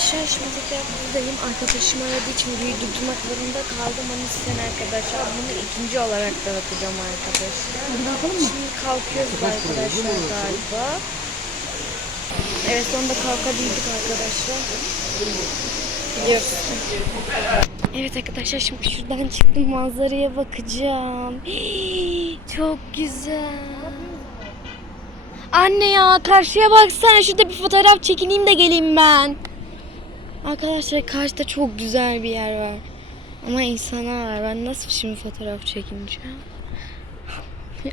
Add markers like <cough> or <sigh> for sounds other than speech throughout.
arkadaşlar şimdi tekrar buradayım. Arkadaşım aradığı için videoyu durdurmak zorunda kaldım. Onun için arkadaşlar bunu ikinci olarak da bakacağım arkadaşlar. Şimdi kalkıyoruz arkadaşlar galiba. Evet sonunda kalkabildik arkadaşlar. Gidiyoruz. Evet arkadaşlar şimdi şuradan çıktım manzaraya bakacağım. Hii, çok güzel. Anne ya karşıya baksana şurada bir fotoğraf çekineyim de geleyim ben. Arkadaşlar karşıda çok güzel bir yer var. Ama insanlar var. Ben nasıl şimdi fotoğraf çekineceğim? <laughs>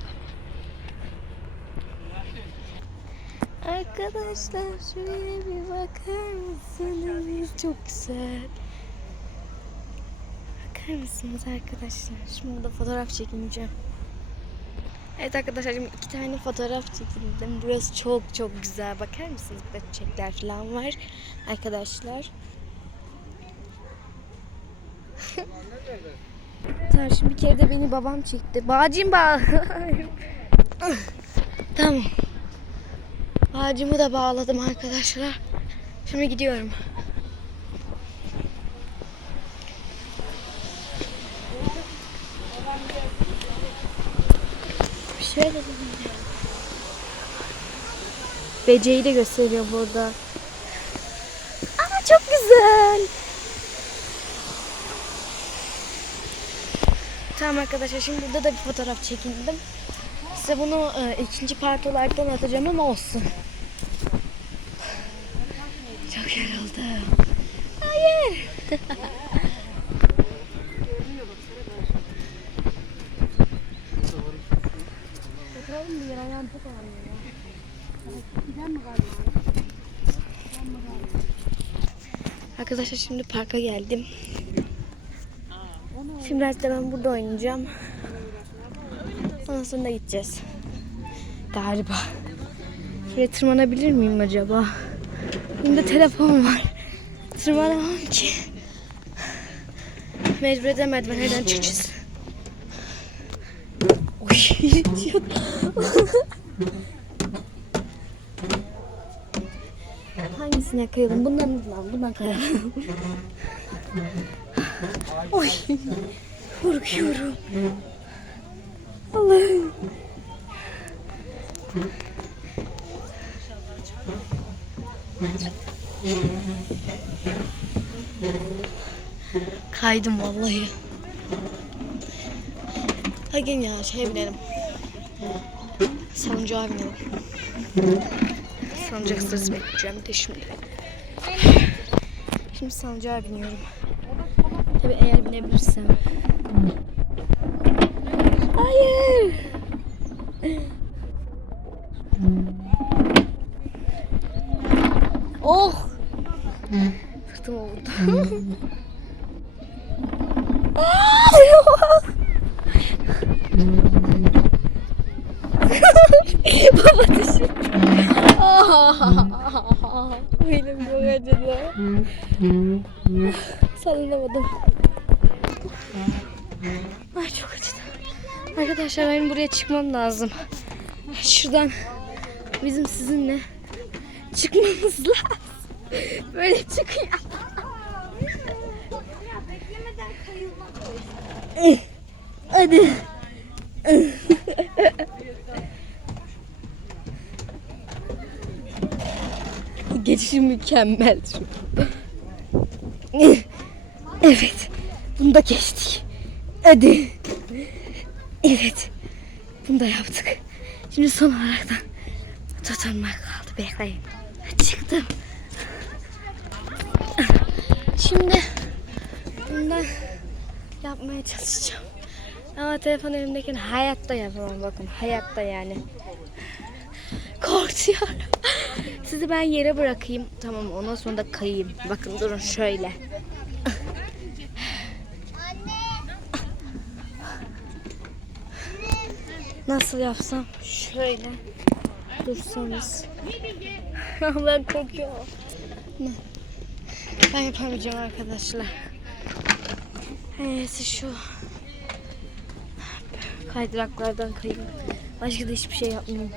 Arkadaşlar şuraya bir bakar mısınız? Çok güzel. Bakar mısınız arkadaşlar? Şimdi burada fotoğraf çekineceğim. Evet arkadaşlar şimdi iki tane fotoğraf çekildim. Burası çok çok güzel. Bakar mısınız? Burada falan var. Arkadaşlar. <laughs> şimdi bir kere de beni babam çekti. Bağcım bağ. <laughs> tamam. Bağcımı da bağladım arkadaşlar. Şimdi gidiyorum. Şöyle de Beceyi de gösteriyor burada. Aa çok güzel. Tamam arkadaşlar şimdi burada da bir fotoğraf çekindim. Size bunu e, ikinci part olaraktan atacağım ama olsun. Çok yoruldum. Hayır. <laughs> Oturalım bir yere ayağım çok ağrıyor ya. Giden mi galiba? Arkadaşlar şimdi parka geldim. Şimdi biraz da ben burada oynayacağım. Ondan sonra gideceğiz. Galiba. Şuraya tırmanabilir miyim acaba? Elimde telefon var. Tırmanamam ki. Mecbur edemedim. Nereden çıkacağız? Oy, Hangisine kayalım? Bundan lan? Bundan kayalım. <laughs> Oy. Korkuyorum. Allah'ım. Kaydım vallahi. Hadi ya şeye binelim. Salıncağa binelim. Salıncak sırası bekleyeceğim de şimdi. Şimdi salıncağa biniyorum. Tabii eğer binebilirsem. Hayır. Oh. Sırtıma vurdu. <laughs> Sallanamadım. Ay çok acıdı. Arkadaşlar benim buraya çıkmam lazım. Şuradan bizim sizinle çıkmamız lazım. Böyle çıkıyor. Hadi. Geçişim mükemmel şu. Evet. Bunu da geçtik. Hadi. Evet. Bunu da yaptık. Şimdi son olarak da tutunmak kaldı. Bekleyin. Çıktım. Şimdi bundan yapmaya çalışacağım. Ama telefon elimdeyken hayatta yapamam bakın. Hayatta yani. Korkuyorum. Sizi ben yere bırakayım. Tamam ondan sonra da kayayım. Bakın durun şöyle. Nasıl yapsam? Şöyle. Dursanız. <laughs> ben korkuyorum. Ben yapamayacağım arkadaşlar. Evet şu kaydıraklardan kayayım. Başka da hiçbir şey yapmayayım.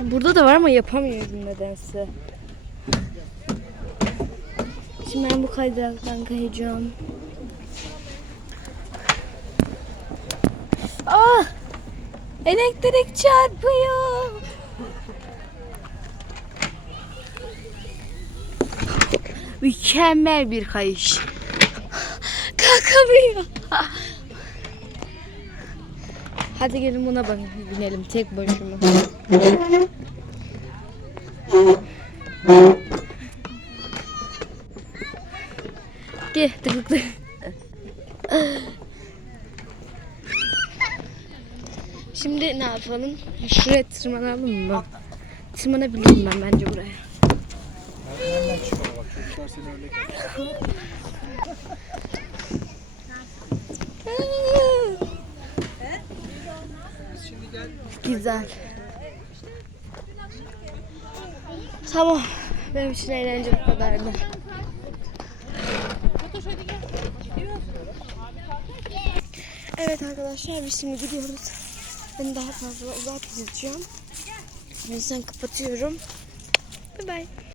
Burada da var ama yapamıyorum nedense. Şimdi ben bu kaydıraktan kayacağım. Ah! Elektrik çarpıyor. Mükemmel bir kayış. Kalkamıyor. Hadi gelin buna bak binelim tek başıma. Gel tıklıklı. Şimdi ne yapalım? Şuraya tırmanalım mı? Tırmanabilirim ben bence buraya. Merdivenden çıkma bak çocuklar seni öyle Güzel. Tamam. Benim için eğlence bu kadardı. Evet arkadaşlar biz şimdi gidiyoruz. Ben daha fazla uzatmayacağım. O yüzden kapatıyorum. Bye bye.